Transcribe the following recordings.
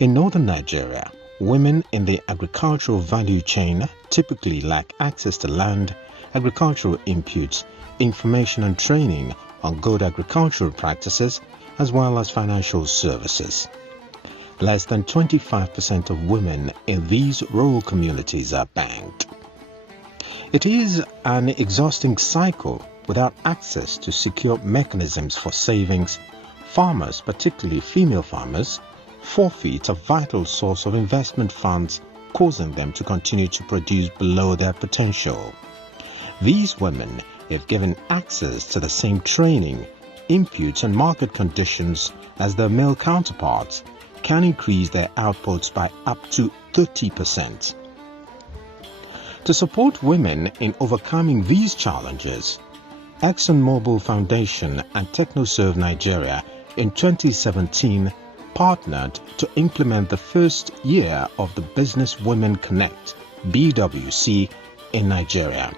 In northern Nigeria, women in the agricultural value chain typically lack access to land, agricultural inputs, information and training on good agricultural practices, as well as financial services. Less than 25% of women in these rural communities are banked. It is an exhausting cycle without access to secure mechanisms for savings. Farmers, particularly female farmers, forfeit a vital source of investment funds, causing them to continue to produce below their potential. These women, if given access to the same training, inputs and market conditions as their male counterparts, can increase their outputs by up to 30%. To support women in overcoming these challenges, ExxonMobil Foundation and TechnoServe Nigeria in 2017 partnered to implement the first year of the Business Women Connect (BWC) in Nigeria.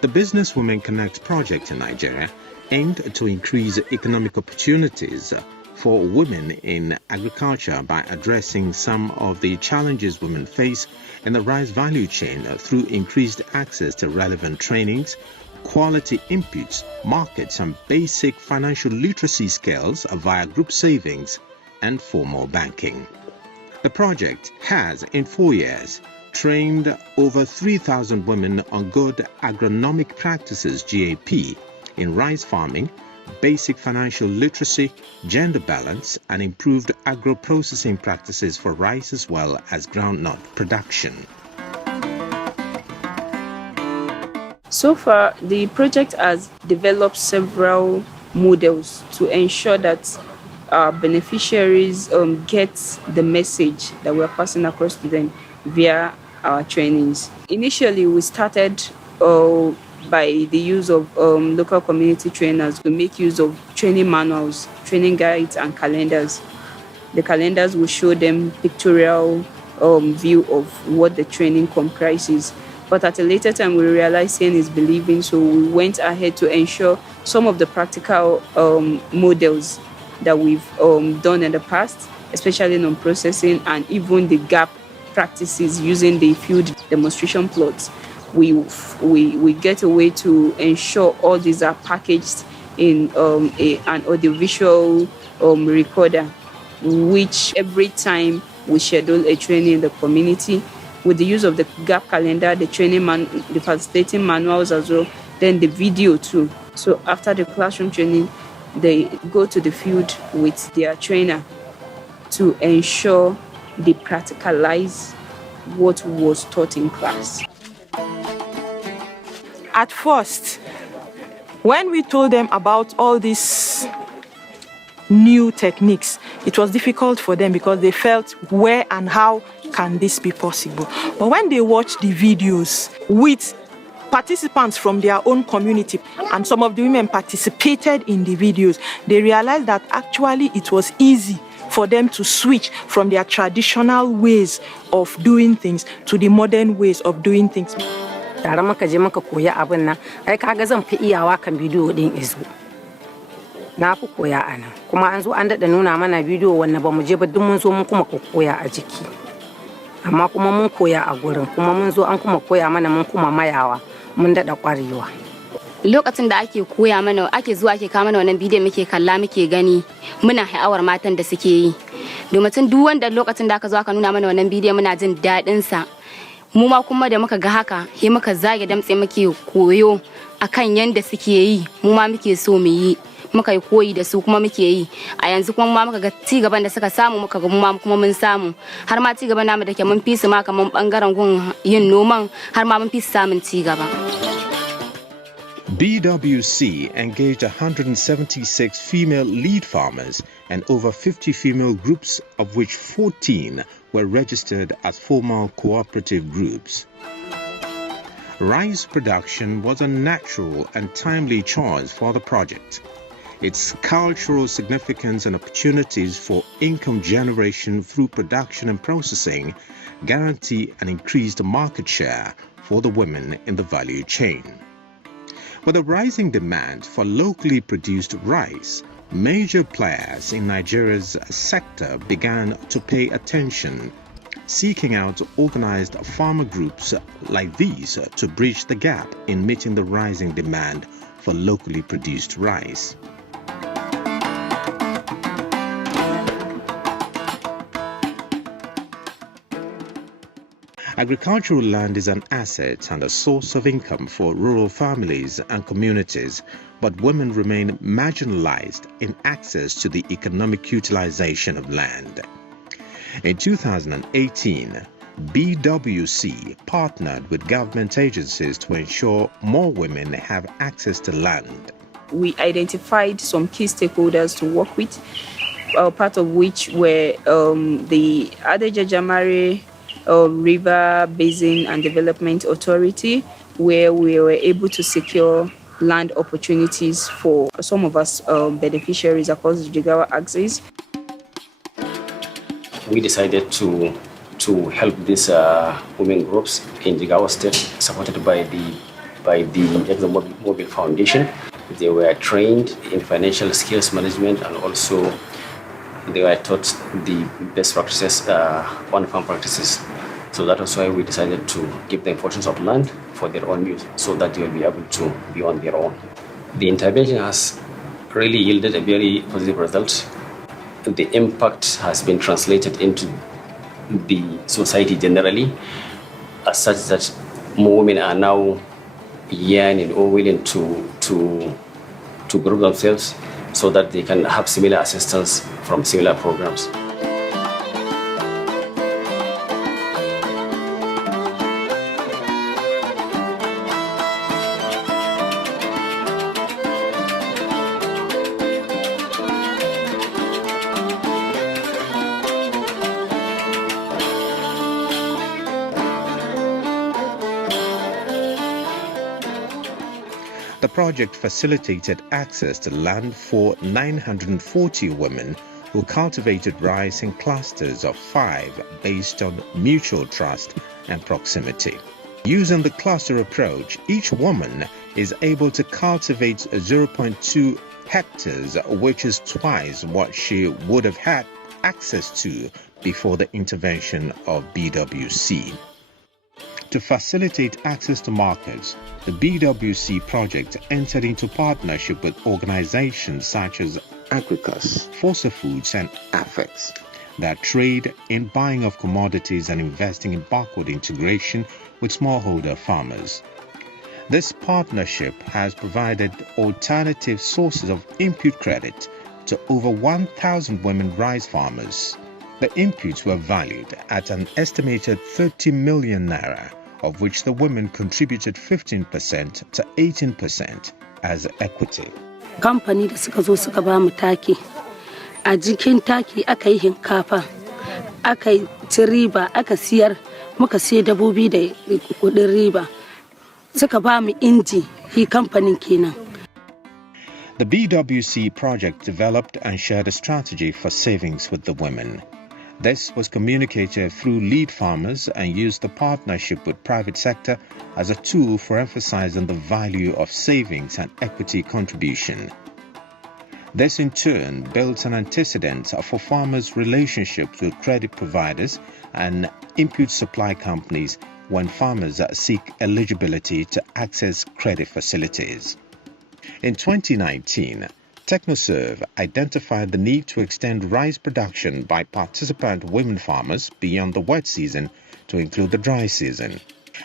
The Business Women Connect project in Nigeria aimed to increase economic opportunities for women in agriculture by addressing some of the challenges women face in the rice value chain through increased access to relevant trainings, quality inputs, markets, and basic financial literacy skills via group savings and formal banking. The project has, in 4 years, trained over 3,000 women on good agronomic practices (GAP) in rice farming, basic financial literacy, gender balance, and improved agro-processing practices for rice as well as groundnut production. So far, the project has developed several models to ensure that our beneficiaries get the message that we are passing across to them via our trainings. Initially, we started by the use of local community trainers to make use of training manuals, training guides, and calendars. The calendars will show them pictorial view of what the training comprises. But at a later time, we realized seeing is believing, so we went ahead to ensure some of the practical models that we've done in the past, especially in processing and even the gap practices using the field demonstration plots. We get a way to ensure all these are packaged in an audiovisual recorder, which every time we schedule a training in the community, with the use of the gap calendar, the the facilitating manuals as well, then the video too. So after the classroom training, they go to the field with their trainer to ensure they practicalize what was taught in class. At first, when we told them about all these new techniques, it was difficult for them because they felt, where and how can this be possible? But when they watched the videos with participants from their own community, and some of the women participated in the videos, they realized that actually it was easy for them to switch from their traditional ways of doing things to the modern ways of doing things. Tare muka je muka koya abin nan, ai kaga zan fi iyawa kan bidiyo din izo. Na fi koya anan, kuma an zo an dada nuna mana bidiyo wannan ba mu je ba duk mun zo mun kuma koya a jiki. Amma kuma mun koya a gurin, kuma mun zo an kuma koya mana mun kuma mayawa, mun dada kwarewa. Lokacin da ake koya mana, ake zuwa ake kawo mana wannan bidiyon muke kalla muke gani, muna ha'awar matan da suke yi. Domin duk wanda lokacin da aka zo aka nuna mana wannan bidiyon muna jin daɗin sa. Mu ma kuma da muka ga haka, he muka zage damtse muke koyo akan yanda suke yi, mu ma muke so mu yi. Muka yi koyi da su kuma muke yi. A yanzu kuma ma muka ga ci gaban da suka samu, muka ga mu ma kuma mun samu. Har ma ci gaban namu da ke mun fi su ma kaman bangaren gun yin noman, har ma mun fi samun ci gaba. BWC engaged 176 female lead farmers and over 50 female groups, of which 14 were registered as formal cooperative groups. Rice production was a natural and timely choice for the project. Its cultural significance and opportunities for income generation through production and processing guarantee an increased market share for the women in the value chain. With a rising demand for locally produced rice, major players in Nigeria's sector began to pay attention, seeking out organized farmer groups like these to bridge the gap in meeting the rising demand for locally produced rice. Agricultural land is an asset and a source of income for rural families and communities, but women remain marginalized in access to the economic utilization of land. In 2018, BWC partnered with government agencies to ensure more women have access to land. We identified some key stakeholders to work with, part of which were the Adejajamare River Basin and Development Authority, where we were able to secure land opportunities for some of us beneficiaries across the Jigawa axis. We decided to help these women groups in Jigawa State, supported by the ExxonMobil Foundation. They were trained in financial skills management, and also they were taught the best practices, on-farm practices. So that was why we decided to give the importance of land for their own use, so that they will be able to be on their own. The intervention has really yielded a very positive result. The impact has been translated into the society generally, as such that more women are now yearning or willing to group themselves so that they can have similar assistance from similar programs. The project facilitated access to land for 940 women who cultivated rice in clusters of 5 based on mutual trust and proximity. Using the cluster approach, each woman is able to cultivate 0.2 hectares, which is twice what she would have had access to before the intervention of BWC. To facilitate access to markets, the BWC project entered into partnership with organizations such as Agricus, Fossa Foods and Affex that trade in buying of commodities and investing in backward integration with smallholder farmers. This partnership has provided alternative sources of input credit to over 1,000 women rice farmers. The inputs were valued at an estimated 30 million naira, of which the women contributed 15% to 18% as equity. Company da suka zo suka ba mu taki, a jikin taki aka yi hinkafa, aka yi ci riba, aka siyar, muka sai dabobi da kudin riba, suka ba mu inji, hi kamfanin kenan. The BWC project developed and shared a strategy for savings with the women. This was communicated through lead farmers and used the partnership with private sector as a tool for emphasizing the value of savings and equity contribution. This in turn built an antecedent for farmers' relationships with credit providers and input supply companies when farmers seek eligibility to access credit facilities. In 2019, TechnoServe identified the need to extend rice production by participant women farmers beyond the wet season to include the dry season.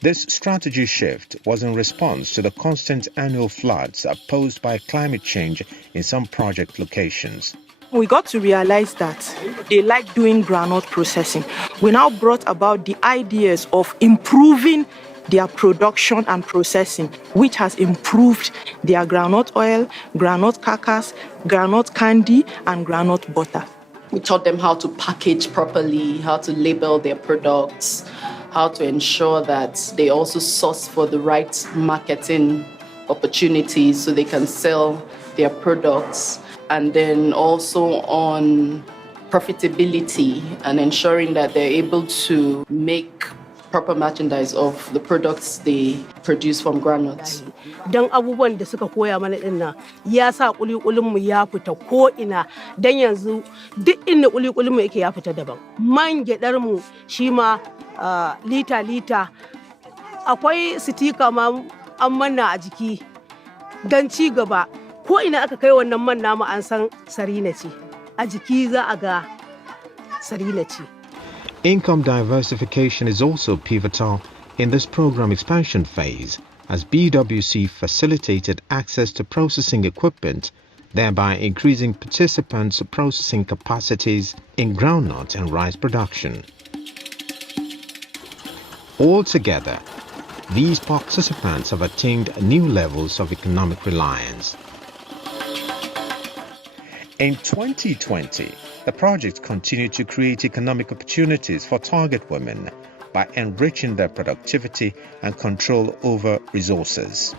This strategy shift was in response to the constant annual floods posed by climate change in some project locations. We got to realize that they like doing groundnut processing. We now brought about the ideas of improving their production and processing, which has improved their groundnut oil, groundnut carcass, groundnut candy, and groundnut butter. We taught them how to package properly, how to label their products, how to ensure that they also source for the right marketing opportunities so they can sell their products, and then also on profitability and ensuring that they're able to make proper merchandise of the products they produced from groundnuts. Dan abubuwan da suka koya mana din nan ya sa kulikulin mu ya fita ko ina dan yanzu duk inda kulikulin mu yake ya fita daban. Man gyadar mu shi ma lita akwai sitika ma an manna a jiki dan ci gaba ko ina aka kai wannan man namu an san Sarina ce a jiki za a ga Sarina ce. Income diversification is also pivotal in this program expansion phase, as BWC facilitated access to processing equipment, thereby increasing participants' processing capacities in groundnut and rice production. Altogether, these participants have attained new levels of economic reliance. In 2020, the project continued to create economic opportunities for target women by enriching their productivity and control over resources.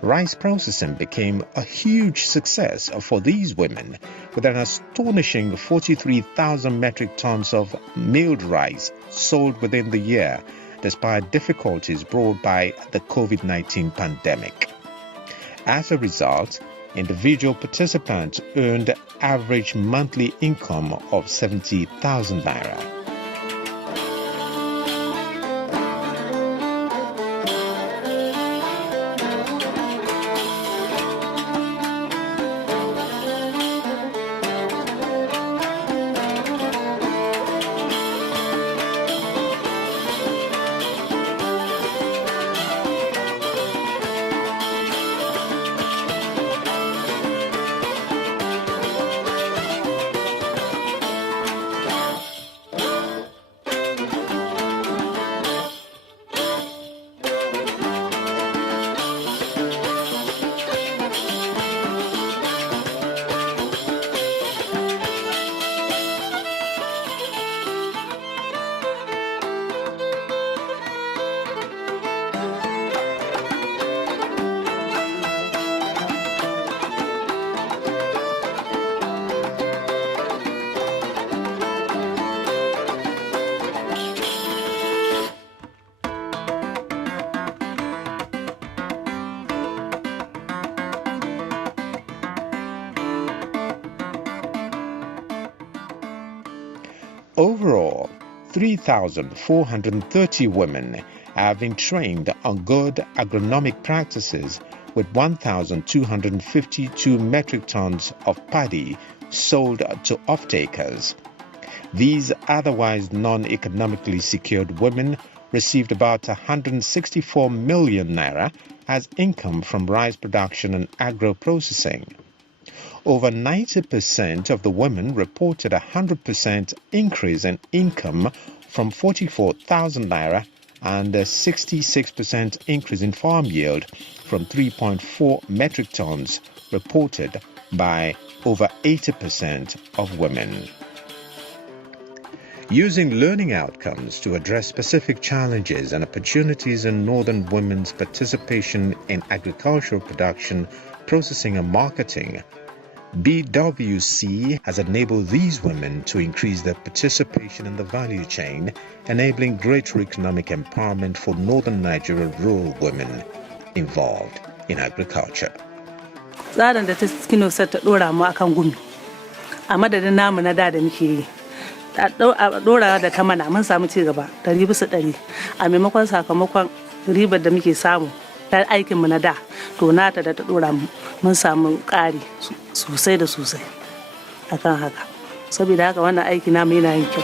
Rice processing became a huge success for these women, with an astonishing 43,000 metric tons of milled rice sold within the year, despite difficulties brought by the COVID-19 pandemic. As a result, individual participants earned average monthly income of 70,000 naira. Overall, 3,430 women have been trained on good agronomic practices, with 1,252 metric tons of paddy sold to off-takers. These otherwise non-economically secured women received about 164 million naira as income from rice production and agro-processing. Over 90% of the women reported a 100% increase in income from 44,000 naira and a 66% increase in farm yield from 3.4 metric tons, reported by over 80% of women. Using learning outcomes to address specific challenges and opportunities in northern women's participation in agricultural production, processing and marketing, BWC has enabled these women to increase their participation in the value chain, enabling greater economic empowerment for northern Nigeria rural women involved in agriculture. Tsarin da ta Kinosa ta dora mu akan gumi a madadin namu na da muke yi. Dora da ta mana mun samu ci gaba 100% a maimakon sakamakon ribar da muke samu ta aikin mu na da, to nata da ta dora mu mun samu ƙari sosai da sosai akan haka. Saboda haka wannan aiki namu yana yin kyau.